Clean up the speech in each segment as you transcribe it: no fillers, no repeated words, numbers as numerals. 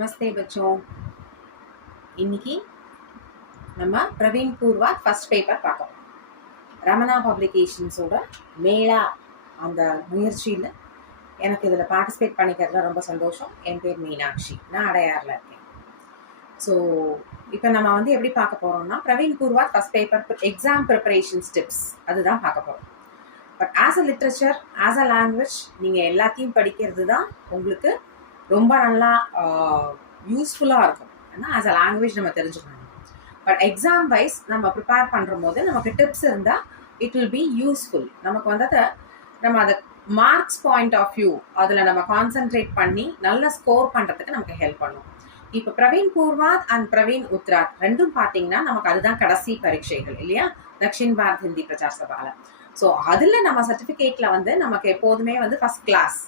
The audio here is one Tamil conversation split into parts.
नमस्ते बच्चों। இன்னைக்கு நம்ம பிரவீன் பூர்வா ஃபர்ஸ்ட் பேப்பர் பார்க்கலாம். ரமணா பப்ளிகேஷன்ஸோட மேளா அந்த முயற்சியில் எனக்கு இதில் பார்ட்டிசிபேட் பண்ணிக்கிறதுல ரொம்ப சந்தோஷம். என் பேர் மீனாட்சி, நான் அடையாரில் இருக்கேன். ஸோ இப்போ நம்ம எப்படி பார்க்க போகிறோம்னா, Praveen Poorva first paper exam preparations tips அதுதான் பார்க்க போகிறோம். But as a literature, as a language நீங்கள் எல்லாத்தையும் படிக்கிறது தான் உங்களுக்கு ரொம்ப நல்லா யூஸ்ஃபுல்லாக இருக்கும். ஏன்னா ஆஸ் அ லாங்குவேஜ் நம்ம தெரிஞ்சுக்கணும். பட் எக்ஸாம் வைஸ் நம்ம ப்ரிப்பேர் பண்ணுற போது நமக்கு டிப்ஸ் இருந்தால் இட் வில் பி யூஸ்ஃபுல். நமக்கு நம்ம அதை மார்க்ஸ் பாயிண்ட் ஆஃப் வியூ அதில் நம்ம கான்சென்ட்ரேட் பண்ணி நல்ல ஸ்கோர் பண்ணுறதுக்கு நமக்கு ஹெல்ப் பண்ணும். இப்போ பிரவீன் பூர்வாத் அண்ட் பிரவீன் உத்ராத் ரெண்டும் பார்த்தீங்கன்னா நமக்கு அதுதான் கடைசி பரீட்சைகள் இல்லையா, தக்ஷின் பாரத் ஹிந்தி பிரச்சார் சபால. ஸோ அதில் நம்ம சர்டிஃபிகேட்டில் நமக்கு எப்போதுமே ஃபர்ஸ்ட் கிளாஸ்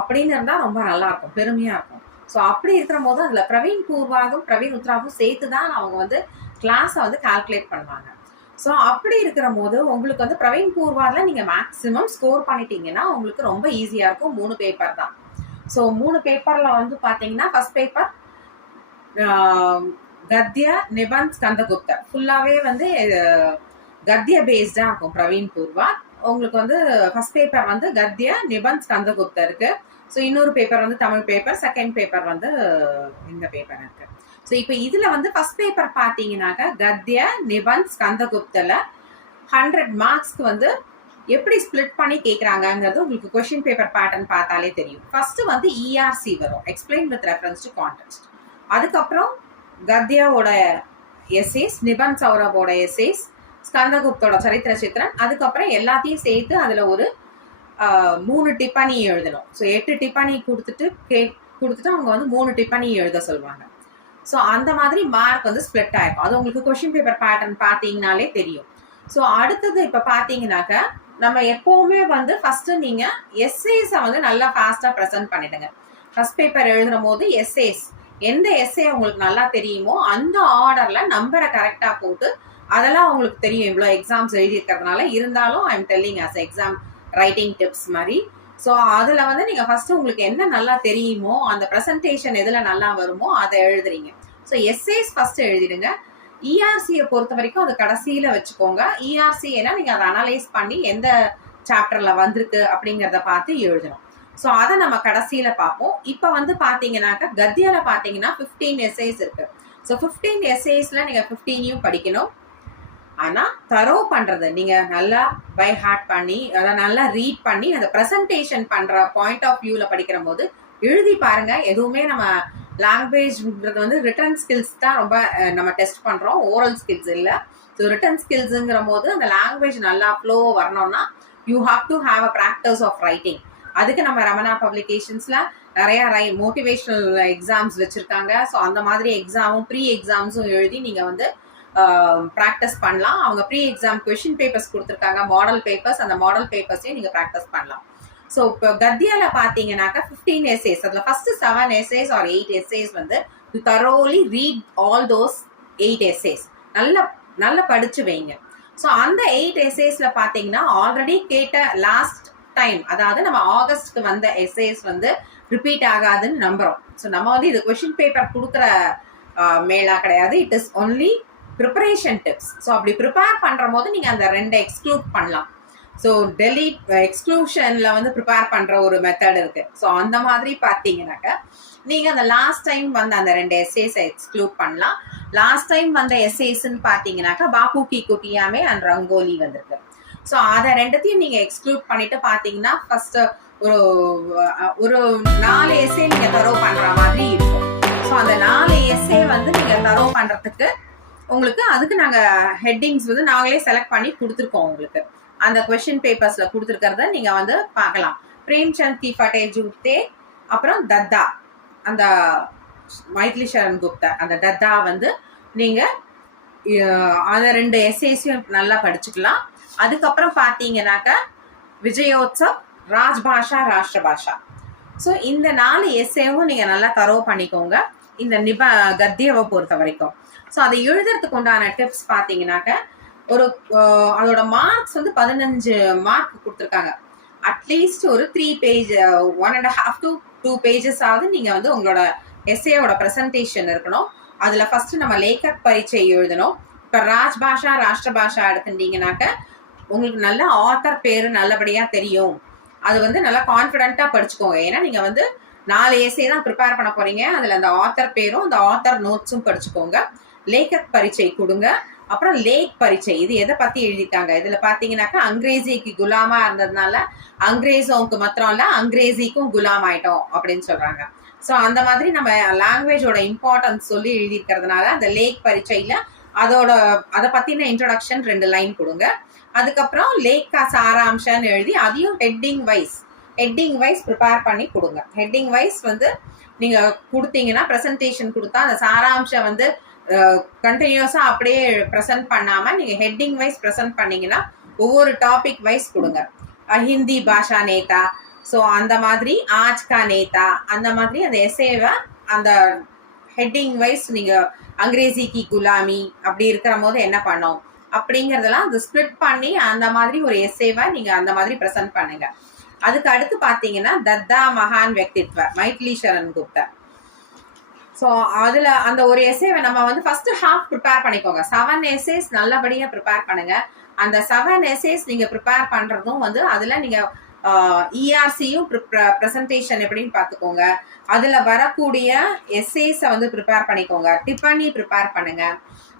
அப்படின்னு இருந்தால் ரொம்ப நல்லா இருக்கும், பெருமையாக இருக்கும். ஸோ அப்படி இருக்கிற போது அதில் பிரவீன் பூர்வாதும் பிரவீன் உத்ராவும் சேர்த்து தான் அவங்க கிளாஸை கால்குலேட் பண்ணுவாங்க. ஸோ அப்படி இருக்கிற போது உங்களுக்கு பிரவீன் பூர்வாதில் நீங்கள் மேக்ஸிமம் ஸ்கோர் பண்ணிட்டீங்கன்னா உங்களுக்கு ரொம்ப ஈஸியாக இருக்கும். 3 பேப்பர் தான். ஸோ 3 பேப்பரில் பார்த்தீங்கன்னா ஃபர்ஸ்ட் பேப்பர் கத்ய, நிபந்த், ஸ்கந்தகுப்த ஃபுல்லாகவே கத்ய பேஸ்டாக இருக்கும். பிரவீன் பூர்வா உங்களுக்கு ஃபர்ஸ்ட் பேப்பர் கத்ய, நிபந்த், ஸ்கந்தகுப்த இருக்கு. ஸோ இன்னொரு paper Tamil paper, second paper இந்த பேப்பர் இருக்கு. ஸோ இப்போ இதில் ஃபர்ஸ்ட் பேப்பர் பார்த்தீங்கன்னாக்கா கத்ய, நிபந்த், ஸ்கந்தகுப்தில் 100 மார்க்ஸ்க்கு எப்படி ஸ்பிளிட் பண்ணி கேட்குறாங்கங்கிறது உங்களுக்கு கொஷின் பேப்பர் பேட்டர்ன் பார்த்தாலே தெரியும். ஃபர்ஸ்ட் இஆர்சி வரும், explain with reference to context. அதுக்கப்புறம் கத்யாவோட எஸ்ஏஸ், நிபந்த் சௌரபோட எஸ்ஏஸ், ஸ்கந்தகுப்தோட சரித்திர சித்திரன், அதுக்கப்புறம் எல்லாத்தையும் சேர்த்து அதில் ஒரு 3 டிப்பனி எழுதணும். ஸோ 8 டிப்பனி கொடுத்துட்டு அவங்க 3 டிப்பனி எழுத சொல்லுவாங்க. ஸோ அந்த மாதிரி மார்க் ஸ்ப்ளிட் ஆயிருக்கும். அது உங்களுக்கு கொஷின் பேப்பர் பேட்டர்ன் பார்த்தீங்கனாலே தெரியும். ஸோ அடுத்தது இப்போ பார்த்தீங்கன்னாக்க நம்ம எப்போவுமே ஃபர்ஸ்ட் நீங்கள் எஸ்ஏஸை நல்லா ஃபாஸ்ட்டாக ப்ரெசென்ட் பண்ணிடுங்க. ஃபர்ஸ்ட் பேப்பர் எழுதுற போது எஸ்ஏஸ் எந்த எஸ்ஏ உங்களுக்கு நல்லா தெரியுமோ அந்த ஆர்டரில் நம்பரை கரெக்டாக போட்டு, அதெல்லாம் உங்களுக்கு தெரியும் இவ்வளோ எக்ஸாம்ஸ் எழுதியிருக்கிறதுனால. இருந்தாலும் I am telling as exam writing tips மாதிரி. ஸோ அதில் நீங்கள் ஃபர்ஸ்ட் உங்களுக்கு என்ன நல்லா தெரியுமோ, அந்த ப்ரெசன்டேஷன் எதில் நல்லா வருமோ அதை எழுதுறீங்க. ஸோ எஸ்ஏஸ் ஃபர்ஸ்ட் எழுதிடுங்க. இஆர்சியை பொறுத்த வரைக்கும் அது கடைசியில் வச்சுக்கோங்க. இஆர்சி ஏன்னா நீங்கள் அதை அனலைஸ் பண்ணி எந்த சாப்டரில் வந்திருக்கு அப்படிங்கிறத பார்த்து எழுதணும். ஸோ அதை நம்ம கடைசியில் பார்ப்போம். இப்போ பார்த்தீங்கன்னாக்கா கத்யாவில் பார்த்தீங்கன்னா 15 எஸ்ஏஸ் இருக்கு. ஸோ 15 எஸ்ஏஸில் நீங்கள் 15யும் படிக்கணும். ஆனால் தரோ பண்ணுறது நீங்கள் நல்லா பை ஹார்ட் பண்ணி அதை நல்லா ரீட் பண்ணி அந்த ப்ரெசன்டேஷன் பண்ணுற பாயிண்ட் ஆஃப் வியூவில் படிக்கிற போது எழுதி பாருங்கள். எதுவுமே நம்ம லாங்குவேஜ்ங்கிறது ரிட்டன் ஸ்கில்ஸ் தான் ரொம்ப நம்ம டெஸ்ட் பண்ணுறோம், ஓரல் ஸ்கில்ஸ் இல்லை. ஸோ ரிட்டன் ஸ்கில்ஸுங்கிற போது அந்த லாங்குவேஜ் நல்லா ஃப்ளோ வரணும்னா you have to have a practice of writing. அதுக்கு நம்ம ரமணா பப்ளிகேஷன்ஸில் நிறையா மோட்டிவேஷனல் எக்ஸாம்ஸ் வச்சுருக்காங்க. ஸோ அந்த மாதிரி எக்ஸாமும் ப்ரீ எக்ஸாம்ஸும் எழுதி நீங்கள் ப்ராக்டிஸ் பண்ணலாம். அவங்க ப்ரீ எக்ஸாம் கொஷின் பேப்பர்ஸ் கொடுத்துருக்காங்க, மாடல் பேப்பர்ஸ். அந்த மாடல் பேப்பர்ஸையும் நீங்கள் ப்ராக்டிஸ் பண்ணலாம். ஸோ இப்போ கத்யாவில் பார்த்தீங்கன்னாக்கா 15 எஸ்ஏஸ், அதில் first 7 SAs or 8 SAs you thoroughly read all those 8 SAs நல்லா படிச்சு வைங்க. ஸோ அந்த 8 எஸ்ஏஸில் பார்த்தீங்கன்னா ஆல்ரெடி கேட்ட லாஸ்ட் டைம், அதாவது நம்ம ஆகஸ்ட்க்கு வந்த எஸ்ஏஸ் ரிப்பீட் ஆகாதுன்னு நம்புறோம். ஸோ நம்ம இது கொஷின் பேப்பர் கொடுக்குற மேலா கிடையாது, it is only preparation tips. So அப்படி ப்ரிப்பேர் பண்ணுற போது நீங்கள் அந்த 2 எக்ஸ்க்ளூட் பண்ணலாம். ஸோ டெலீட் எக்ஸ்க்ளூஷனில் ப்ரிப்பேர் பண்ணுற ஒரு மெத்தட் இருக்குது. ஸோ அந்த மாதிரி பார்த்தீங்கன்னாக்கா நீங்கள் அந்த லாஸ்ட் டைம் அந்த 2 எஸ்ஏஸை எக்ஸ்க்ளூட் பண்ணலாம். லாஸ்ட் டைம் வந்த எஸ்ஏஸ்ன்னு பார்த்தீங்கன்னாக்கா பாபு கி குட்டியாமே அண்ட் ரங்கோலி வந்திருக்கு. ஸோ அதை 2த்தையும் நீங்கள் எக்ஸ்க்ளூட் பண்ணிட்டு பார்த்தீங்கன்னா ஃபர்ஸ்ட் ஒரு 4 எஸ்ஏ நீங்கள் தரோ பண்ணுற மாதிரி இருக்கும். ஸோ அந்த 4 எஸ்ஏ நீங்கள் தரோ பண்ணுறதுக்கு உங்களுக்கு அதுக்கு நாங்கள் ஹெட்டிங்ஸ் நாங்களே செலக்ட் பண்ணி கொடுத்துருக்கோம். உங்களுக்கு அந்த கொஷின் பேப்பர்ஸில் கொடுத்துருக்கிறத நீங்கள் பார்க்கலாம். பிரேம்சந்த் கி ஃபட்டே ஜூத்தே, அப்புறம் தத்தா, அந்த மைத்லி சரண் குப்தா, அந்த தத்தா நீங்கள் அந்த 2 எஸ்ஏஸையும் நல்லா படிச்சுக்கலாம். அதுக்கப்புறம் பார்த்தீங்கன்னாக்கா விஜயோத்சவ், ராஜ்பாஷா, ராஷ்டிர பாஷா. ஸோ இந்த 4 எஸ்ஏவும் நீங்கள் நல்லா தரோ பண்ணிக்கோங்க இந்த கத்யாவை பொறுத்த வரைக்கும். ஸோ அதை எழுதுறதுக்கு உண்டான டிப்ஸ் பார்த்தீங்கன்னாக்க அதோட மார்க்ஸ் 15 மார்க் கொடுத்துருக்காங்க. அட்லீஸ்ட் ஒரு 3 பேஜ் 1.5 to 2 பேஜஸ் ஆகுது நீங்கள் உங்களோட எஸ்ஏயோட ப்ரெசன்டேஷன் இருக்கணும். அதுல ஃபர்ஸ்ட் நம்ம லேக்கக் பரீட்சை எழுதணும். இப்ப ராஜ்பாஷா ராஷ்டிர பாஷா எடுத்துட்டீங்கன்னாக்க உங்களுக்கு நல்ல ஆத்தர் பேரு நல்லபடியா தெரியும். அது வந்து நல்லா கான்ஃபிடென்ட்டா படிச்சுக்கோங்க. ஏன்னா நீங்க வந்து 4 எஸ்ஏ தான் ப்ரிப்பேர் பண்ண போறீங்க. அதுல அந்த ஆத்தர் பேரும் அந்த ஆத்தர் நோட்ஸும் படிச்சுக்கோங்க. லேக்கக் பரீட்சை கொடுங்க. அப்புறம் லேக் பரீட்சை, இது எதை பத்தி எழுதியிருக்காங்க இதுல பாத்தீங்கன்னாக்கா அங்கிரேசிக்கு குலாமா இருந்ததுனால அங்கிரேசோவுக்கு மாத்திரம் இல்ல அங்கிரேசிக்கும் குலாம் ஆயிட்டோம் அப்படின்னு சொல்றாங்க. ஸோ அந்த மாதிரி நம்ம லாங்குவேஜோட இம்பார்ட்டன்ஸ் சொல்லி எழுதியிருக்கிறதுனால அந்த லேக் பரீட்சையில அதை பத்தின இன்ட்ரோடக்ஷன் 2 லைன் கொடுங்க. அதுக்கப்புறம் லேக் சாராம்சம்னு எழுதி அதையும் ஹெட்டிங் வைஸ் ப்ரிப்பேர் பண்ணி கொடுங்க. ஹெட்டிங் வைஸ் வந்து நீங்க கொடுத்தீங்கன்னா ப்ரெசன்டேஷன் கொடுத்தா அந்த சாராம்சம் வந்து கண்டினியூஸா அப்படியே ப்ரெசென்ட் பண்ணாம நீங்க ஹெட்டிங் வைஸ் ப்ரெசென்ட் பண்ணீங்கன்னா ஒவ்வொரு டாபிக் வைஸ் கொடுங்க. ஹிந்தி பாஷா நேதா, ஸோ அந்த மாதிரி ஆஜ் கா நேதா, அந்த மாதிரி அந்த எஸ்ஏவை அந்த ஹெட்டிங் வைஸ் நீங்க அங்கிரேசி கி குலாமி அப்படி இருக்கிற போது என்ன பண்ணோம் அப்படிங்கறதெல்லாம் அது ஸ்பிளிட் பண்ணி அந்த மாதிரி ஒரு எஸ்ஏவை நீங்க அந்த மாதிரி ப்ரெசென்ட் பண்ணுங்க. அதுக்கு அடுத்து பாத்தீங்கன்னா தத்தா மகான் வியக்தித்வ மைதிலி சரண் குப்தா. ஸோ அதுல அந்த ஒரு எஸ்ஏவை நம்ம வந்து ஃபர்ஸ்ட் ஹாஃப் ப்ரிப்பேர் பண்ணிக்கோங்க. 7 எஸ்ஏஸ் நல்லபடியா ப்ரிப்பேர் பண்ணுங்க. அந்த 7 எஸ்ஏஸ் நீங்க ப்ரிப்பேர் பண்றதும் வந்து அதுல நீங்க இஆர்சியும் ப்ரெசன்டேஷன் எப்படின்னு பார்த்துக்கோங்க. அதுல வரக்கூடிய எஸ்ஏஸை வந்து ப்ரிப்பேர் பண்ணிக்கோங்க. டிப்பனி ப்ரிப்பேர் பண்ணுங்க.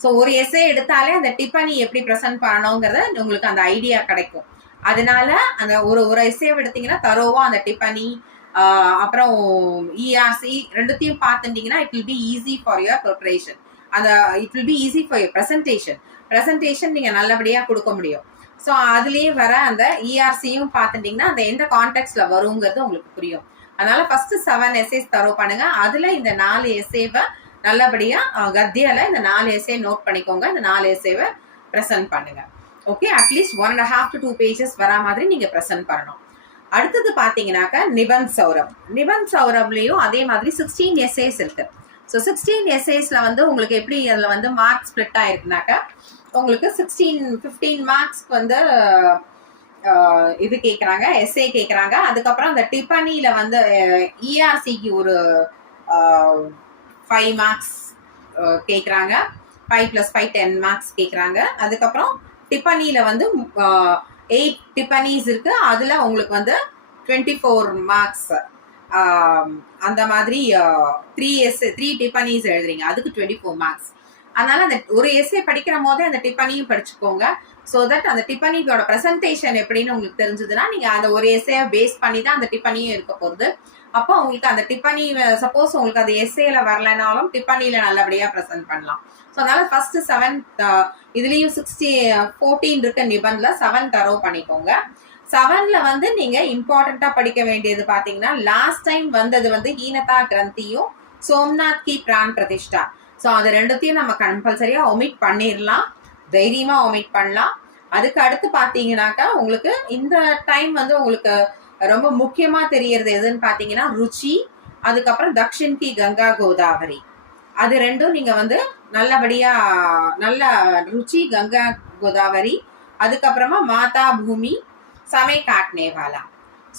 ஸோ ஒரு எஸ்ஏ எடுத்தாலே அந்த டிப்பனி எப்படி ப்ரெசென்ட் பண்ணணுங்கிறத உங்களுக்கு அந்த ஐடியா கிடைக்கும். அதனால அந்த ஒரு எஸ்ஏ எடுத்தீங்கன்னா தரோவா அந்த டிப்பனி அப்புறம் இஆர்சி ரெண்டுத்தையும் பார்த்துட்டீங்கன்னா it will be easy for your preparation. It will be easy for your presentation நீங்க நல்லபடியா கொடுக்க முடியும். ஸோ அதுலயே வர அந்த இஆர்சியும் பார்த்துட்டீங்கன்னா அந்த எந்த கான்டெக்ட்ல வருங்கிறது உங்களுக்கு புரியும். அதனால ஃபர்ஸ்ட் 7 எஸ்ஏஸ் தரோ பண்ணுங்க. அதுல இந்த 4 எஸ்ஏவை நல்லபடியா கத்தியால இந்த 4 எஸ்ஏ நோட் பண்ணிக்கோங்க. இந்த 4 எஸ்ஏவை ப்ரெசென்ட் பண்ணுங்க. ஓகே, அட்லீஸ்ட் 1.5 to 2 pages வரா மாதிரி நீங்க ப்ரெசென்ட் பண்ணணும். அடுத்தது பாத்தீங்கன்னாக்க நிபந்த் சௌரப்லயும் அதே மாதிரி 16 எஸ்ஏஸ் இருக்கு. ஸோ 16 எஸ்ஏஸ்ல வந்து உங்களுக்கு எப்படி அதுல வந்து மார்க் ஸ்பிளிட் ஆயிருக்குனாக்க உங்களுக்கு 15 மார்க்ஸ்க்கு வந்து இது கேட்குறாங்க, எஸ்ஏ கேட்குறாங்க. அதுக்கப்புறம் அந்த டிப்பனியில வந்து இஆர்சிக்கு ஒரு 5 மார்க்ஸ் கேட்குறாங்க. 5 + 5 10 மார்க்ஸ் கேட்குறாங்க. அதுக்கப்புறம் டிப்பனியில வந்து 8 டிப்பனிஸ் இருக்கு. அதுல உங்களுக்கு வந்து 24 மார்க்ஸ். அந்த மாதிரி 3 டிப்பனிஸ் எழுதுறீங்க, அதுக்கு 24 மார்க்ஸ். அதனால அந்த ஒரு எஸ்ஏ படிக்கிற போதே அந்த டிப்பனியும் படிச்சுக்கோங்க. ஸோ தட் அந்த டிப்பனியோட ப்ரெசன்டேஷன் எப்படின்னு உங்களுக்கு தெரிஞ்சதுன்னா நீங்க அந்த ஒரு எஸ்ஏ பேஸ் பண்ணி தான் அந்த டிப்பனியும் இருக்க போகுது. அப்போ உங்களுக்கு அந்த டிப்பனி சப்போஸ் உங்களுக்கு அந்த எஸ்ஏல வரலைனாலும் டிப்பனியில நல்லபடியா ப்ரெசென்ட் பண்ணலாம். ஸோ அதனால ஃபர்ஸ்ட் 7 இதுலயும் 14 இருக்க நிபந்த்ல 7 தரோ பண்ணிக்கோங்க. 7ல வந்து நீங்க இம்பார்ட்டண்டா படிக்க வேண்டியது பாத்தீங்கன்னா லாஸ்ட் டைம் வந்தது வந்து ஹீனதா கிரந்தியும் சோம்நாத் கி பிரான் பிரதிஷ்டா. ஸோ அது ரெண்டுத்தையும் நம்ம கம்பல்சரியா ஒமிட் பண்ணிடலாம், தைரியமா ஒமிட் பண்ணலாம். அதுக்கு அடுத்து பாத்தீங்கன்னாக்கா உங்களுக்கு இந்த டைம் வந்து உங்களுக்கு ரொம்ப முக்கியமா தெரியறது எதுன்னு பாத்தீங்கன்னா ருச்சி, அதுக்கப்புறம் தக்ஷின் கி கங்கா கோதாவரி. அது ரெண்டும் நீங்க வந்து நல்லபடியா நல்ல ருச்சி, கங்கா கோதாவரி, அதுக்கப்புறமா மாதா பூமி, சமை காட்னேவாலா.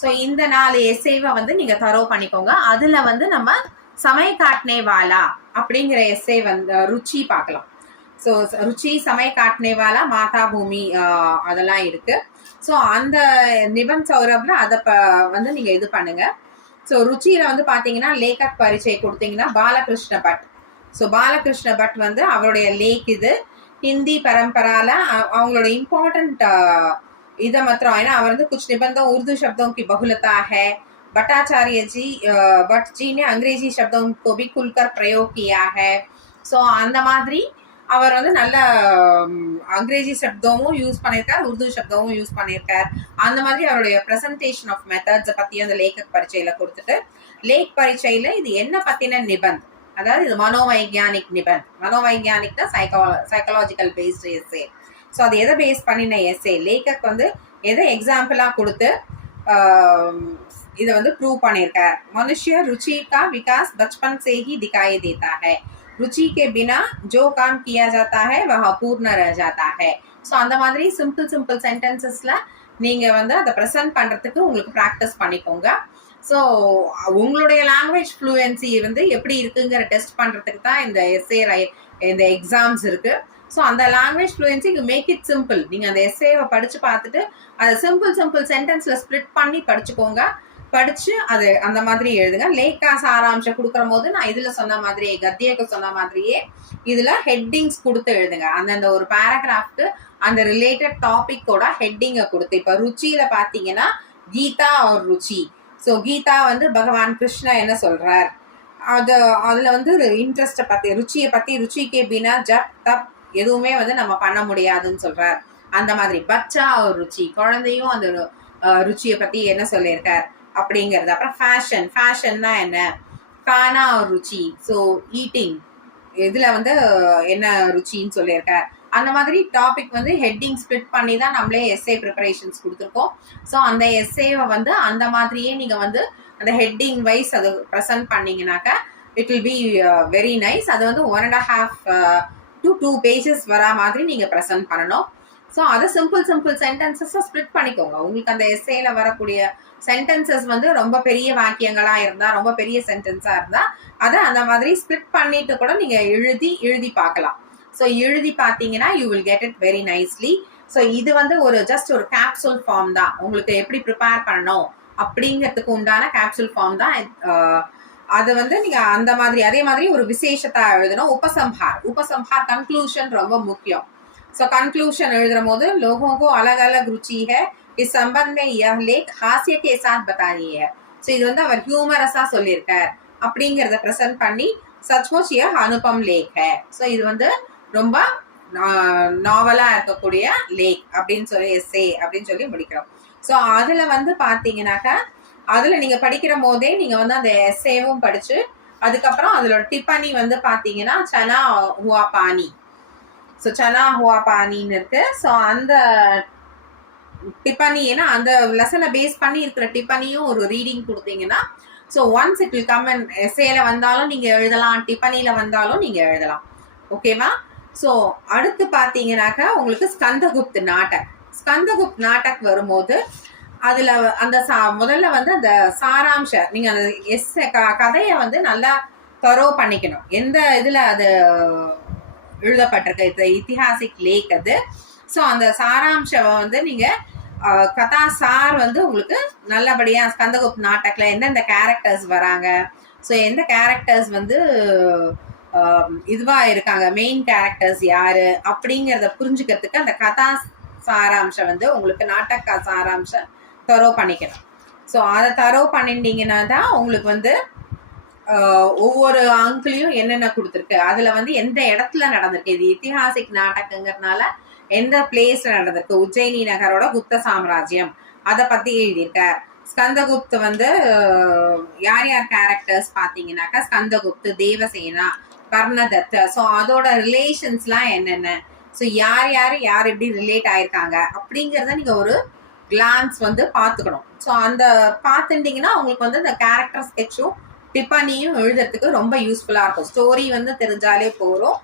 ஸோ இந்த 4 எஸ்ஏவை வந்து நீங்க தரோ பண்ணிக்கோங்க. அதுல வந்து நம்ம சமை காட்னேவாலா அப்படிங்கிற எஸ்ஏ வந்து ருச்சி பார்க்கலாம். ஸோ ருச்சி, சமை காட்னேவாலா, மாதா பூமி அதெல்லாம் இருக்கு. ஸோ அந்த நிபந்த் சௌரப்ல அதை வந்து நீங்க இது பண்ணுங்க. ஸோ ருச்சியில வந்து பாத்தீங்கன்னா லேக்கக் பரீட்சை கொடுத்தீங்கன்னா Balakrishna but. So Balakrishna but வந்து அவருடைய லேக் இது ஹிந்தி பரம்பரால அவங்களோட இம்பார்ட்டன்ட் இதை மாத்திரம். ஏன்னா அவர் வந்து कुछ निबंधों उर्दू शब्दों की बहुलता है, भट्टाचार्य जी भट्ट जी ने अंग्रेजी शब्दों को भी खुलकर प्रयोग किया है. ஸோ அந்த மாதிரி அவர் வந்து நல்ல அங்கிரேஜி சப்தமும் யூஸ் பண்ணியிருக்கார், உருது சப்தமும் யூஸ் பண்ணியிருக்கார். அந்த மாதிரி அவருடைய ப்ரெசன்டேஷன் ஆஃப் மெத்தட்ஸை பத்தி அந்த லேக்கக் பரீட்சையில கொடுத்துட்டு லேக் பரீட்சையில இது என்ன பத்தின நிபந்த், அதாவது இது மனோவைக்யானிக் நிபந்த். மனோவைக்யானிக் தான் சைக்காலஜிக்கல் பேஸ்டு எஸ்ஏ. ஸோ அது எதை பேஸ் பண்ணின எஸ்ஏ, லேக்கக் வந்து எதை எக்ஸாம்பிளா கொடுத்து இதை வந்து ப்ரூவ் பண்ணியிருக்கார். मनुष्य रुचि का विकास बचपन से ही दिखाई देता है, रुचि के बिना जो काम किया जाता है वह अपूर्ण रह जाता है. ஸோ அந்த மாதிரி சிம்பிள் சென்டென்சஸ்ல நீங்க வந்து அதை ப்ரெசென்ட் பண்றதுக்கு உங்களுக்கு ப்ராக்டிஸ் பண்ணிக்கோங்க. ஸோ உங்களுடைய லாங்குவேஜ் ஃப்ளூயன்சி வந்து எப்படி இருக்குங்கிற டெஸ்ட் பண்ணுறதுக்கு தான் இந்த இந்த எக்ஸாம்ஸ் இருக்குது. ஸோ அந்த language fluency make it simple. நீங்கள் அந்த எஸ்ஏவை படித்து பார்த்துட்டு அதை சிம்பிள் சென்டென்ஸில் ஸ்ப்ளிட் பண்ணி படிச்சுக்கோங்க. படித்து அது அந்த மாதிரி எழுதுங்க. லேக்கா சாராம்சம் கொடுக்குற போது நான் இதில் சொன்ன மாதிரியே, கத்தியக்கு சொன்ன மாதிரியே இதில் ஹெட்டிங்ஸ் கொடுத்து எழுதுங்க. அந்தந்த ஒரு பேராகிராஃப்க்கு அந்த ரிலேட்டட் டாபிக்கோட ஹெட்டிங்கை கொடுத்து, இப்போ ருச்சியில் பார்த்தீங்கன்னா கீதா ஒரு ருச்சி. ஸோ கீதா வந்து பகவான் கிருஷ்ணா என்ன சொல்கிறார், அதில் வந்து இன்ட்ரெஸ்ட்டை பற்றி, ருச்சியை பற்றி, ருச்சிக்கு பின்னா ஜப் தப் எதுவுமே வந்து நம்ம பண்ண முடியாதுன்னு சொல்கிறார். அந்த மாதிரி பச்சா ஒரு ருச்சி, குழந்தையும் அந்த ருச்சியை பற்றி என்ன சொல்லியிருக்கார் அப்படிங்கிறது. அப்புறம் ஃபேஷன்னா என்ன, கானா ஒரு ருச்சி, ஸோ ஈட்டிங் இதில் வந்து என்ன ருச்சின்னு சொல்லியிருக்கார். அந்த மாதிரி டாபிக் வந்து ஹெட்டிங் ஸ்ப்ளிட் பண்ணி தான் நம்மளே எஸ்ஏ ப்ரிப்பரேஷன்ஸ் கொடுத்துருக்கோம். ஸோ அந்த எஸ்ஏவை வந்து அந்த மாதிரியே நீங்கள் வந்து அந்த ஹெட்டிங் வைஸ் அது ப்ரெசென்ட் பண்ணிங்கனாக்கா it will be very nice. அது வந்து 1.5 to 2 pages வரா மாதிரி நீங்கள் ப்ரெசென்ட் பண்ணணும். ஸோ அதை சிம்பிள் சென்டென்சஸை ஸ்ப்ளிட் பண்ணிக்கோங்க. உங்களுக்கு அந்த எஸ்ஏல வரக்கூடிய சென்டென்சஸ் வந்து ரொம்ப பெரிய வாக்கியங்களாக இருந்தால், ரொம்ப பெரிய சென்டென்ஸாக இருந்தால் அதை அந்த மாதிரி ஸ்ப்ளிட் பண்ணிட்டு கூட நீங்கள் எழுதி பார்க்கலாம். ஸோ எழுதி பார்த்தீங்கன்னா you will get it very nicely. So இது வந்து ஒரு ஜஸ்ட் ஒரு கேப்சூல் ஃபார்ம் தான். உங்களுக்கு எப்படி ப்ரிப்பேர் பண்ணணும் அப்படிங்கிறதுக்கு உண்டான கேப்சூல் ஃபார்ம் தான். அது வந்து நீங்கள் அந்த மாதிரி அதே மாதிரி ஒரு விசேஷத்தை எழுதணும். உபசம்ஹார் கன்க்ளூஷன் ரொம்ப முக்கியம். ஸோ கன்க்ளூஷன் எழுதுற போது लोगों को अलग अलग रुचि है, इस संबंध में यह लेख हास्य के साथ बताई है. ஸோ இது வந்து அவர் ஹியூமரஸாக சொல்லியிருக்கார் அப்படிங்கிறத ப்ரெசென்ட் பண்ணி சச்முச் யஹ் அனுபம் லேக் ஹே. ஸோ இது வந்து ரொம்ப நாவலாக இருக்கக்கூடிய லேக் அப்படின்னு சொல்லி எஸ்ஏ அப்படின்னு சொல்லி முடிக்கிறோம். ஸோ அதில் வந்து பார்த்தீங்கன்னாக்கா அதில் நீங்கள் படிக்கிற போதே நீங்கள் வந்து அந்த எஸ்ஏவும் படித்து அதுக்கப்புறம் அதோட டிப்பனி வந்து பார்த்தீங்கன்னா சனா ஹுவா பானி. ஸோ சனா ஹுவா பானின்னு இருக்கு. ஸோ அந்த டிப்பனி, ஏன்னா அந்த லெசனை பேஸ் பண்ணி இருக்கிற டிப்பனியும் ஒரு ரீடிங் கொடுத்தீங்கன்னா so once it will come and எஸ்ஏல வந்தாலும் நீங்கள் எழுதலாம், டிப்பனியில் வந்தாலும் நீங்கள் எழுதலாம். ஓகேவா? ஸோ அடுத்து பார்த்தீங்கன்னாக்கா உங்களுக்கு ஸ்கந்தகுப்த் நாட்டக் வரும்போது அதில் அந்த முதல்ல வந்து அந்த சாராம்சம் நீங்கள் அந்த கதையை வந்து நல்லா தரோ பண்ணிக்கணும். எந்த இதில் அது எழுதப்பட்டிருக்கு, இது இத்திஹாசிக் லேக் அது. ஸோ அந்த சாராம்சம் வந்து நீங்கள் கதா சார் வந்து உங்களுக்கு நல்லபடியாக ஸ்கந்தகுப்த் நாட்டக்கில் எந்தெந்த கேரக்டர்ஸ் வராங்க, ஸோ எந்த கேரக்டர்ஸ் வந்து இதுவாக இருக்காங்க, மெயின் கேரக்டர்ஸ் யார் அப்படிங்கிறத புரிஞ்சுக்கிறதுக்கு அந்த கதா சாராம்சம் வந்து உங்களுக்கு நாட்டக சாராம்சம் தரோ பண்ணிக்கணும். ஸோ அதை தரோ பண்ணிட்டீங்கன்னா தான் உங்களுக்கு வந்து ஒவ்வொரு அங்கிலையும் என்னென்ன கொடுத்துருக்கு, அதில் வந்து எந்த இடத்துல நடந்திருக்கு, இது இத்திஹாசிக் நாட்டகங்கிறதுனால எந்த பிளேஸ்ல நடந்திருக்கு, உஜ்ஜயினி நகரோட குப்த சாம்ராஜ்யம் அதை பற்றி எழுதியிருக்கார். ஸ்கந்தகுப்த் வந்து யார் கேரக்டர்ஸ் பார்த்தீங்கன்னாக்கா ஸ்கந்தகுப்த், தேவசேனா, கர்ணதத்த. ஸோ அதோட ரிலேஷன்ஸ்லாம் என்னென்ன, ஸோ யார் எப்படி ரிலேட் ஆயிருக்காங்க அப்படிங்கிறத நீங்கள் ஒரு கிளான்ஸ் வந்து பார்த்துக்கணும். ஸோ அந்த பார்த்துட்டிங்கன்னா உங்களுக்கு வந்து இந்த கேரக்டர் ஸ்கெட்சும் டிப்பனியும் எழுதுறதுக்கு ரொம்ப யூஸ்ஃபுல்லாக இருக்கும். ஸ்டோரி வந்து தெரிஞ்சாலே போகிறோம்,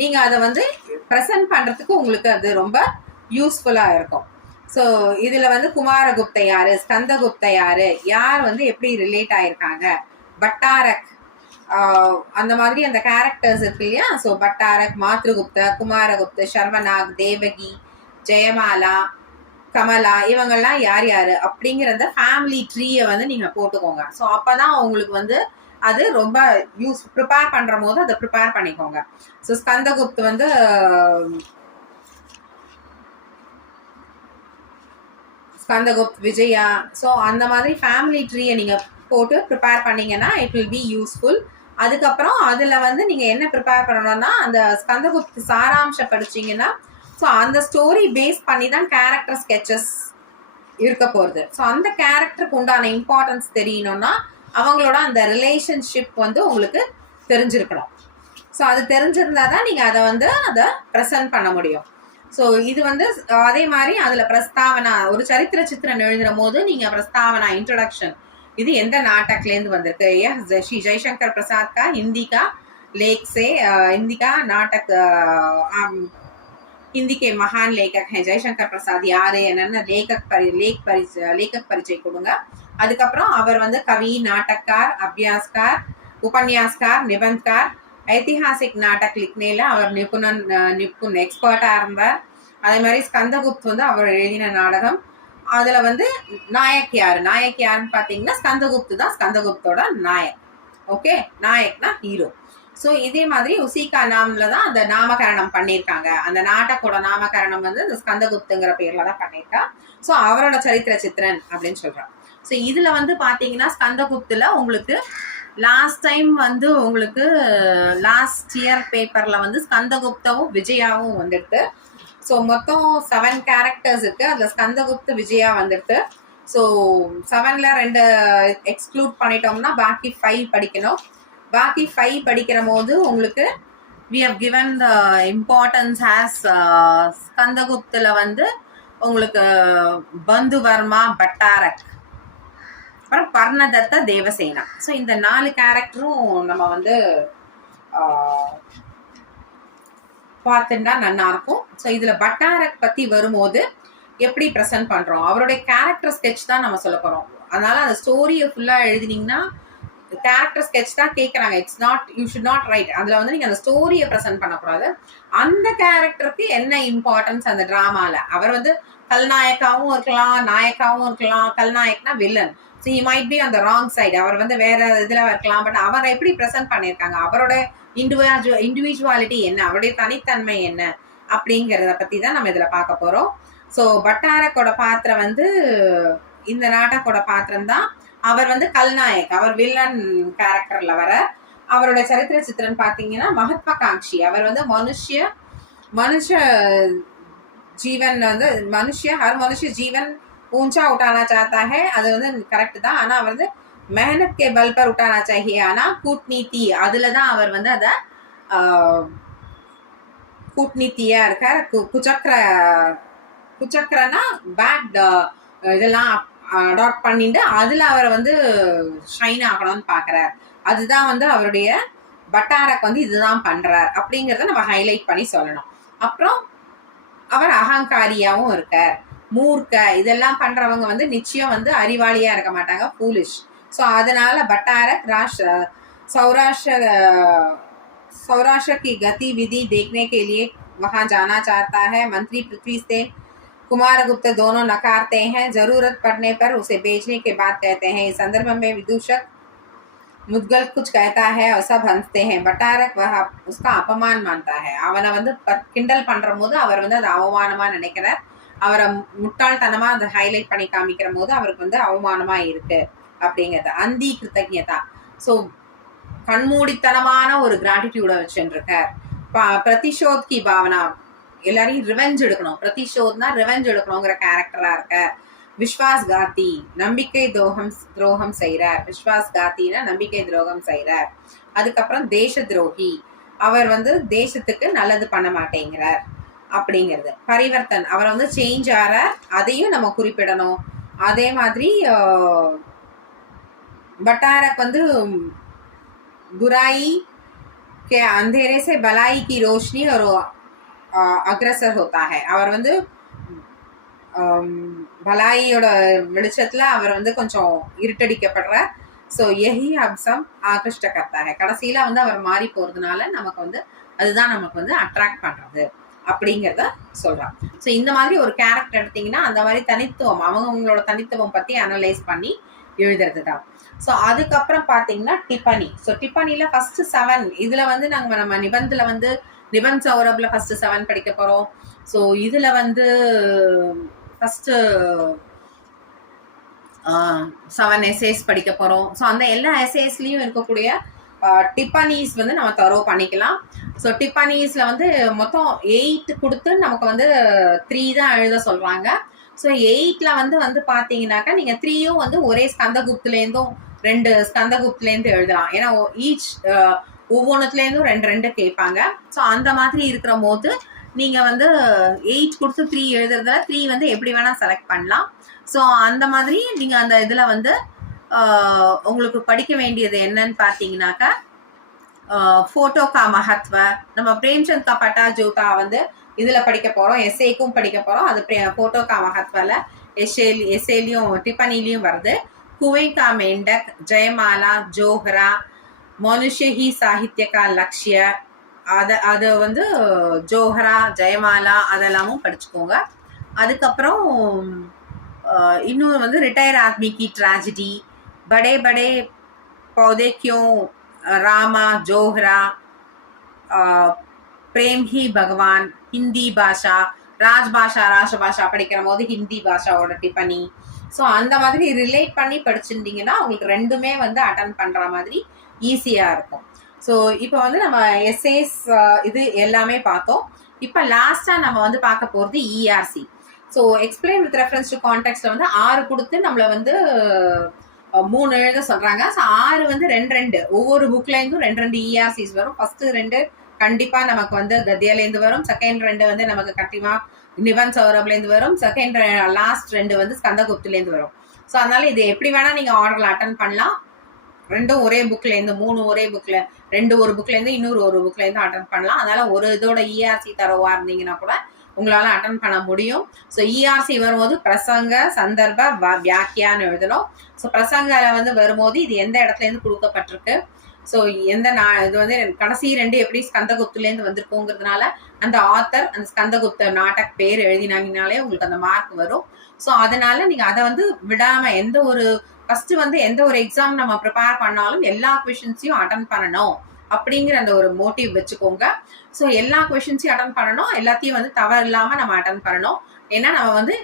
நீங்கள் அதை வந்து ப்ரெசென்ட் பண்ணுறதுக்கு உங்களுக்கு அது ரொம்ப யூஸ்ஃபுல்லாக இருக்கும். ஸோ இதில் வந்து குமாரகுப்த யார், ஸ்கந்தகுப்த யார் வந்து எப்படி ரிலேட் ஆயிருக்காங்க, பட்டாரக் அந்த மாதிரி அந்த கேரக்டர்ஸ் இருக்கு இல்லையா. ஸோ பட்டாரக், மாத்ருகுப்த, குமாரகுப்த, சர்வநாக், தேவகி, ஜெயமாலா, கமலா இவங்கெல்லாம் யார் அப்படிங்கிற ஃபேமிலி ட்ரீயை வந்து நீங்கள் போட்டுக்கோங்க. ஸோ அப்போ தான் உங்களுக்கு வந்து அது ரொம்ப ப்ரிப்பேர் பண்ணுற போது அதை ப்ரிப்பேர் பண்ணிக்கோங்க. ஸோ ஸ்கந்தகுப்த் வந்து ஸ்கந்தகுப்த், விஜயா, ஸோ அந்த மாதிரி ஃபேமிலி ட்ரீயை நீங்கள் போட்டு ப்ரிப்பேர் பண்ணிங்கன்னா இட் வில் பி யூஸ்ஃபுல். அதுக்கப்புறம் அதில் வந்து நீங்கள் என்ன ப்ரிப்பேர் பண்ணணும்னா அந்த ஸ்கந்தகுப்த் சாராம்சம் படிச்சிங்கன்னா ஸோ அந்த ஸ்டோரி பேஸ் பண்ணி தான் கேரக்டர் ஸ்கெச்சஸ் இருக்க போகிறது. ஸோ அந்த கேரக்டருக்கு உண்டான இம்பார்ட்டன்ஸ் தெரியணும்னா அவங்களோட அந்த ரிலேஷன்ஷிப் வந்து உங்களுக்கு தெரிஞ்சிருக்கணும். ஸோ அது தெரிஞ்சிருந்தா தான் நீங்கள் அதை ப்ரெசென்ட் பண்ண முடியும். ஸோ இது வந்து அதே மாதிரி அதில் பிரஸ்தாவனா, ஒரு சரித்திர சித்திரம் எழுதுகிற போது நீங்கள் பிரஸ்தாவனா, இன்ட்ரோடக்ஷன், இது எந்த நாட்டக்லேருந்து வந்திருக்கு, ஸ்ரீ ஜெய்சங்கர் பிரசாத் கா हिंदी का लेख से हिंदी का नाटक हिंदी के महान लेखक हैं जयशंकर प्रसाद यार என்னென்ன लेखक परिचय கொடுங்க. அதுக்கப்புறம் அவர் வந்து கவி, நாட்டக்கார், அபியாஸ்கார், உபன்யாஸ்கார், நிபந்த்கார், ஐतिहासिक நாடக் லிக்னேல அவர் நிபுணன் எக்ஸ்பர்ட்டா இருந்தார். அதே மாதிரி ஸ்கந்தகுப்த் வந்து அவர் எழுதின நாடகம். அதுல வந்து நாயக் யாருன்னு பாத்தீங்கன்னா ஸ்கந்தகுப்து தான் ஸ்கந்தகுப்தோட நாயக். ஓகே, நாயக்னா ஹீரோ. ஸோ இதே மாதிரி உசிகா நாம்ல தான் அந்த நாமகரணம் பண்ணியிருக்காங்க. அந்த நாட்டக்கோட நாமகரணம் வந்து இந்த ஸ்கந்தகுப்துங்கிற பேர்ல தான் பண்ணியிருக்கா. ஸோ அவரோட சரித்திர சித்திரன் அப்படின்னு சொல்றான். ஸோ இதுல வந்து பாத்தீங்கன்னா ஸ்கந்தகுப்துல உங்களுக்கு லாஸ்ட் டைம் வந்து உங்களுக்கு லாஸ்ட் இயர் பேப்பர்ல வந்து ஸ்கந்தகுப்தவும் விஜயாவும் வந்துடுது. ஸோ மொத்தம் 7 கேரக்டர்ஸ் இருக்கு. அதுல ஸ்கந்தகுப்த விஜயா வந்துடுது. ஸோ 7ல 2 எக்ஸ்க்ளூட் பண்ணிட்டோம்னா பாக்கி 5 படிக்கணும். பாக்கி 5 படிக்கிற போது உங்களுக்கு we have given the importance as ஸ்கந்தகுப்துல வந்து உங்களுக்கு பந்துவர்மா, பட்டாரக், அப்புறம் பர்ணதத்த, தேவசேனா. ஸோ இந்த 4 கேரக்டரும் நம்ம வந்து பார்த்துட்டா நல்லா இருக்கும். ஸோ இதுல பட்டாரக் பத்தி வரும்போது எப்படி ப்ரெசென்ட் பண்றோம், அவருடைய கேரக்டர் ஸ்கெட்ச் தான் நம்ம சொல்ல போறோம். அதனால அந்த ஸ்டோரியை ஃபுல்லா எழுதினீங்கன்னா கேரக்டர் ஸ்கெட்ச் தான் கேட்கறாங்க. It's not, you should not right. அதுல வந்து நீங்க அந்த ஸ்டோரியை ப்ரெசென்ட் பண்ணக்கூடாது. அந்த கேரக்டருக்கு என்ன இம்பார்ட்டன்ஸ் அந்த டிராமால, அவர் வந்து கல்நாயக்காவும் இருக்கலாம், நாயக்காவும் இருக்கலாம். கல்நாயக்னா villain. So he might be on the wrong side. அவர் வந்து வேற இதுல இருக்கலாம். பட் அவரை எப்படி ப்ரெசென்ட் பண்ணியிருக்காங்க, அவரோட இண்டிவிஜுவாலிட்டி என்ன, அவருடைய தனித்தன்மை என்ன அப்படிங்கிறத பத்தி தான் நம்ம இதுல பார்க்க போறோம். ஸோ பட்டாரக்கோட பாத்திரம் வந்து இந்த நாட்டக்கோட பாத்திரம் தான். அவர் வந்து கல்நாயக், அவர் வில்லன் கேரக்டர்ல வர. அவரோட சரித்திர சித்திரன் பாத்தீங்கன்னா மகத்வாகாங்ஷி. அவர் வந்து மனுஷ ஜீவன் வந்து ஹர் மனுஷ ஜீவன் ஊஞ்சா உட்டானா சாத்தா ஹே, அது வந்து கரெக்ட் தான். ஆனா அவர் வந்து மெஹனத் கே பல் பர் உட்டானா சாஹியே. ஆனா கூட்நீதி அதுலதான் அவர் வந்து அத கூட்நீதியா இருக்கார். குச்சக்கரனா பேட் இதெல்லாம் அடாப்ட் பண்ணிட்டு அதுல அவரை வந்து ஷைன் ஆகணும்னு பாக்குறார். அதுதான் வந்து அவருடைய பட்டாரக் வந்து இதுதான் பண்றார் அப்படிங்கறத நம்ம ஹைலைட் பண்ணி சொல்லணும். அப்புறம் அவர் அகங்காரியாவும் இருக்கார். மூர்க்க இதெல்லாம் பண்றவங்க வந்து நிச்சயம் வந்து அறிவாளியா இருக்க மாட்டாங்க, ஃபூலிஷ். ஸோ அதனால பட்டாரக் सौराष्ट्र की गतिविधि देखने के लिए वहां जाना चाहता है. मंत्री पृथ्वी से कुमारगुप्त दोनों नकारते हैं. जरूरत पड़ने पर उसे बेचने के बाद कहते हैं. इस संदर्भ में विदूषक मुद्गल कुछ कहता है और सब हंसते हैं. பட்டாரக் वह उसका अपमान मानता है. அவனை வந்து கிண்டல் பண்ற போது அவர் வந்து அது அவமானமா நினைக்கிறார். அவரை முட்டாள்தனமா அதை ஹைலைட் பண்ணி காமிக்கிற போது அவருக்கு வந்து அவமானமா இருக்கு அப்படிங்கிறது. அந்தி கிருத்தஜதா. ஸோ கண்மூடித்தனமான ஒரு கிராட்டிடியூட வச்சுருக்கார். பிரதிஷோத் கி பாவனா, எல்லாரையும் ரிவெஞ்ச் எடுக்கணும். பிரதிஷோத்னா ரிவெஞ்ச் எடுக்கணுங்கிற கேரக்டரா இருக்க. விஸ்வாஸ் காத்தி, நம்பிக்கை துரோகம் செய்யறார். விஸ்வாஸ் காத்தினா நம்பிக்கை துரோகம் செய்யறார். அதுக்கப்புறம் தேச துரோகி, அவர் வந்து தேசத்துக்கு நல்லது பண்ண மாட்டேங்கிறார் அப்படிங்கிறது. பரிவர்த்தன், அவர் வந்து சேஞ்ச் ஆறார், அதையும் நம்ம குறிப்பிடணும். அதே மாதிரி பட்டாரக் வந்து बुराई के अंधेरे से भलाई की रोशनी और अग्रसर होता है. அவர் வந்து பலாயியோட வெளிச்சத்துல அவர் வந்து கொஞ்சம் இருட்டடிக்கப்படுற. ஸோ எஹி அப்சம் ஆகிருஷ்ட கர்த்தா. கடைசியில வந்து அவர் மாறி போறதுனால நமக்கு வந்து அதுதான் நமக்கு வந்து அட்ராக்ட் பண்றது அப்படிங்கிறத சொல்றான். ஸோ இந்த மாதிரி ஒரு கேரக்டர் எடுத்தீங்கன்னா அந்த மாதிரி தனித்துவம், அவங்களோட தனித்துவம் பத்தி அனலைஸ் பண்ணி எழுதுறது தான். ஸோ அதுக்கப்புறம் பார்த்தீங்கன்னா டிப்பனி. ஸோ டிப்பனியில் ஃபர்ஸ்ட் 7 இதில் வந்து நம்ம நிபந்தில் வந்து நிபந்த் சௌரபில் ஃபர்ஸ்ட் 7 படிக்க போகிறோம். ஸோ இதில் வந்து ஃபர்ஸ்ட்டு 7 எஸ்ஏஸ் படிக்க போகிறோம். ஸோ அந்த எல்லா எஸ்ஏஸ்லையும் இருக்கக்கூடிய டிப்பனீஸ் வந்து நம்ம தரோ பண்ணிக்கலாம். ஸோ டிப்பனீஸில் வந்து மொத்தம் 8 கொடுத்து நமக்கு வந்து 3 தான் எழுத சொல்கிறாங்க. ஸோ 8ல வந்து பார்த்தீங்கன்னாக்கா நீங்கள் 3யும் வந்து ஒரே ஸ்கந்தகுப்துலேருந்தும் 2 ஸ்கந்தகுப்துலேருந்து எழுதலாம். ஏன்னா ஈச் ஒவ்வொன்றுத்துலேருந்தும் 2 கேட்பாங்க. ஸோ அந்த மாதிரி இருக்கிற போது நீங்கள் வந்து 8 கொடுத்து 3 எழுதுறதுல 3 வந்து எப்படி வேணால் செலக்ட் பண்ணலாம். ஸோ அந்த மாதிரி நீங்கள் அந்த இதில் வந்து உங்களுக்கு படிக்க வேண்டியது என்னன்னு பார்த்தீங்கன்னாக்கா ஃபோட்டோ கா மகத்வ, நம்ம பிரேம்சந்த் கா பட்டா ஜோதா வந்து இதில் படிக்க போகிறோம். எஸ்ஏக்கும் படிக்க போகிறோம். அது ஃபோட்டோ கா மகத்வல எஸ்ஏலையும் டிப்பனிலையும் வருது. कुएं का मेंढक, जयमाला, जोहरा, मनुष्य ही साहित्य का लक्ष्य, அது வந்து ஜோஹரா, ஜெயமாலா அதெல்லாமும் படிச்சுக்கோங்க. அதுக்கப்புறம் இன்னொரு வந்து ரிட்டையர் ஆத்மி கி ட்ராஜடி, படே படே पौधे क्यों, रामा, जोहरा, प्रेम ही भगवान, हिंदी भाषा, ராஜ்பாஷா ராஷ்டிரபாஷா படிக்கிற போது ஹிந்தி பாஷாவோட டிப்பனி. ஸோ அந்த மாதிரி ரிலேட் பண்ணி படிச்சிருந்தீங்கன்னா உங்களுக்கு ரெண்டுமே வந்து அட்டன் பண்ணுற மாதிரி ஈஸியாக இருக்கும். ஸோ இப்போ வந்து நம்ம எஸ்ஏஸ் இது எல்லாமே பார்த்தோம். இப்போ லாஸ்ட்டாக நம்ம வந்து பார்க்க போகிறது ERC. So explain with reference to கான்டெக்ட்ல வந்து 6 கொடுத்து நம்மளை வந்து 3 எழுத சொல்றாங்க. ஸோ 6 வந்து 2 ஒவ்வொரு புக்லேருந்தும் 2 இஆர்சிஸ் வரும். ஃபர்ஸ்ட் 2 கண்டிப்பா நமக்கு வந்து கத்தியாலேருந்து வரும். செகண்ட் 2 வந்து நமக்கு கண்டிப்பா நிபந்த் சௌரப்லேருந்து வரும். செகண்ட் லாஸ்ட் 2 வந்து ஸ்கந்தகுப்திலேருந்து வரும். ஸோ அதனால இது எப்படி வேணா நீங்க ஆர்டர்ல அட்டன் பண்ணலாம். 2 ஒரே புக்லேருந்து, 3 ஒரே புக்ல, 2 ஒரு புக்லேருந்து இன்னொரு ஒரு புக்லேருந்து அட்டன் பண்ணலாம். அதனால ஒரு இதோட இஆர்சி தரவா இருந்தீங்கன்னா கூட உங்களால அட்டன் பண்ண முடியும். ஸோ இஆர்சி வரும்போது பிரசங்க, சந்தர்ப்ப, வியாக்கியான்னு எழுதணும். ஸோ பிரசங்கால வந்து வரும்போது இது எந்த இடத்துல இருந்து கொடுக்கப்பட்டிருக்கு, ஸோ எந்த இது வந்து கடைசி 2 எப்படி ஸ்கந்தகுப்திலேருந்து வந்திருக்கோங்கிறதுனால அந்த ஆத்தர் அந்த ஸ்கந்தகுப்த நாட்டக் பேர் எழுதினாங்கனாலே உங்களுக்கு அந்த மார்க் வரும். ஸோ அதனால நீங்க அதை வந்து விடாம எந்த ஒரு ஃபர்ஸ்ட் வந்து எந்த ஒரு எக்ஸாம் நம்ம ப்ரிப்பேர் பண்ணாலும் எல்லா கொஷின்ஸையும் அட்டன் பண்ணணும் அப்படிங்கிற அந்த ஒரு மோட்டிவ் வச்சுக்கோங்க. ஸோ எல்லா கொஷின்ஸையும் அட்டன் பண்ணணும், எல்லாத்தையும் வந்து தவறு இல்லாமல் நம்ம அட்டன் பண்ணணும். ஏன்னா நம்ம வந்து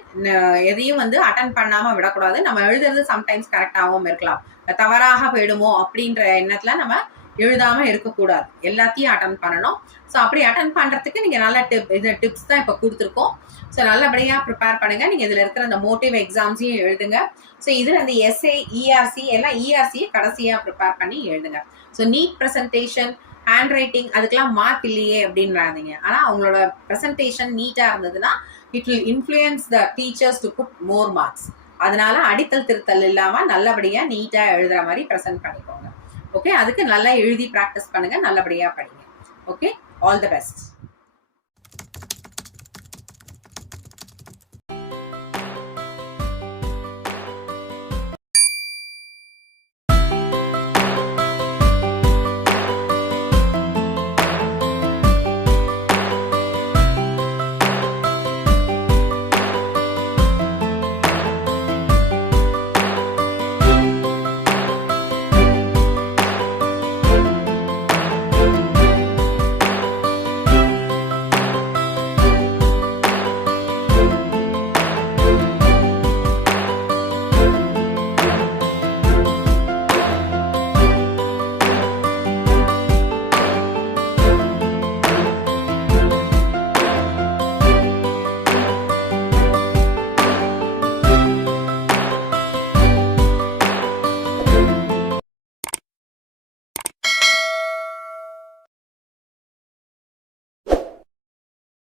எதையும் வந்து அட்டன் பண்ணாமல் விடக்கூடாது. நம்ம எழுதுறது சம்டைம்ஸ் கரெக்டாகவும் இருக்கலாம், தவறாக போயிடுமோ அப்படின்ற எண்ணத்துல நம்ம எழுதாம இருக்கக்கூடாது. எல்லாத்தையும் அட்டன் பண்ணணும். ஸோ அப்படி அட்டன் பண்றதுக்கு நீங்க நல்ல டிப்ஸ் தான் இப்போ கொடுத்துருக்கோம். ஸோ நல்லபடியா ப்ரிப்பேர் பண்ணுங்க. நீங்க இதுல இருக்கிற அந்த மோட்டிவ் எக்ஸாம்ஸையும் எழுதுங்க. ஸோ இதுல அந்த எஸ்ஏ, இஆர்சி எல்லாம் இஆர்சியை கடைசியா ப்ரிப்பேர் பண்ணி எழுதுங்க. So neat presentation, handwriting அதுக்கெல்லாம் மார்க் இல்லையே அப்படின்றாதீங்க. ஆனா அவங்களோட ப்ரெசன்டேஷன் நீட்டா இருந்ததுன்னா it will influence the teachers to put more marks. அதனால அடித்தல் திருத்தல் இல்லாம நல்லபடியா நீட்டா எழுதுற மாதிரி ப்ரெசென்ட் பண்ணிக்கோங்க. ஓகே, அதுக்கு நல்லா எழுதி ப்ராக்டிஸ் பண்ணுங்க, நல்லபடியா படிங்க. Okay, all the best.